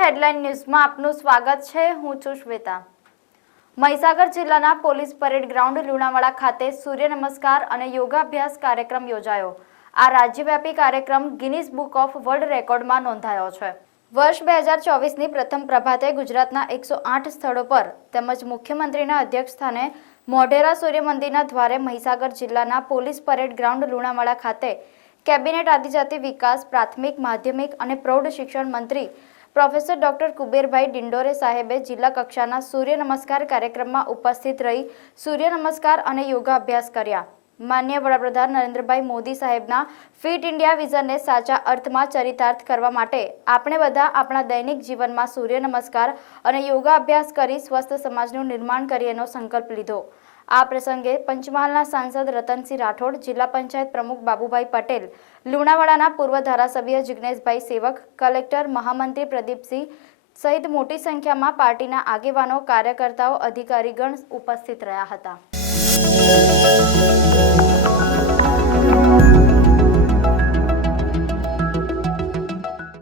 Headline ન્યૂઝમાં આપનું સ્વાગત છે. હું છું શ્વેતા. મહીસાગર જિલ્લાના પોલીસ પરેડ ગ્રાઉન્ડ લુણાવાડા ખાતે સૂર્ય નમસ્કાર અને યોગાભ્યાસ કાર્યક્રમ યોજાયો. આ રાજ્યવ્યાપી કાર્યક્રમ ગિનિસ બુક ઓફ વર્લ્ડ રેકોર્ડમાં નોંધાયો છે. વર્ષ બે હજાર ચોવીસની પ્રથમ પ્રભાતે ગુજરાતના એકસો આઠ સ્થળો પર તેમજ મુખ્યમંત્રીના અધ્યક્ષસ્થાને મોઢેરા સૂર્ય મંદિરના દ્વારે મહીસાગર જિલ્લાના પોલીસ પરેડ ગ્રાઉન્ડ લુણાવાડા ખાતે કેબિનેટ આદિજાતિ વિકાસ, પ્રાથમિક, માધ્યમિક અને પ્રૌઢ શિક્ષણ મંત્રી પ્રોફેસર ડોક્ટર કુબેરભાઈ ડિંડોરે સાહેબે જિલ્લા કક્ષાના સૂર્ય નમસ્કાર કાર્યક્રમમાં ઉપસ્થિત રહી સૂર્ય નમસ્કાર અને યોગાભ્યાસ કર્યા. માન્ય વડાપ્રધાન નરેન્દ્રભાઈ મોદી સાહેબના ફિટ ઇન્ડિયા વિઝનને સાચા અર્થમાં ચરિતાર્થ કરવા માટે આપણે બધા આપણા દૈનિક જીવનમાં સૂર્ય નમસ્કાર અને યોગા અભ્યાસ કરી સ્વસ્થ સમાજનું નિર્માણ કરીએનો સંકલ્પ લીધો. આ પ્રસંગે પંચમહાલના સાંસદ રતનસિંહ રાઠોડ, જિલ્લા પંચાયત પ્રમુખ બાબુભાઈ પટેલ, લુણાવાડાના પૂર્વ ધારાસભ્ય જિગ્નેશભાઈ સેવક, કલેક્ટર મહામંત્રી પ્રદીપસિંહ સહિત મોટી સંખ્યામાં પાર્ટીના આગેવાનો, કાર્યકર્તાઓ, અધિકારીગણ ઉપસ્થિત રહ્યા હતા.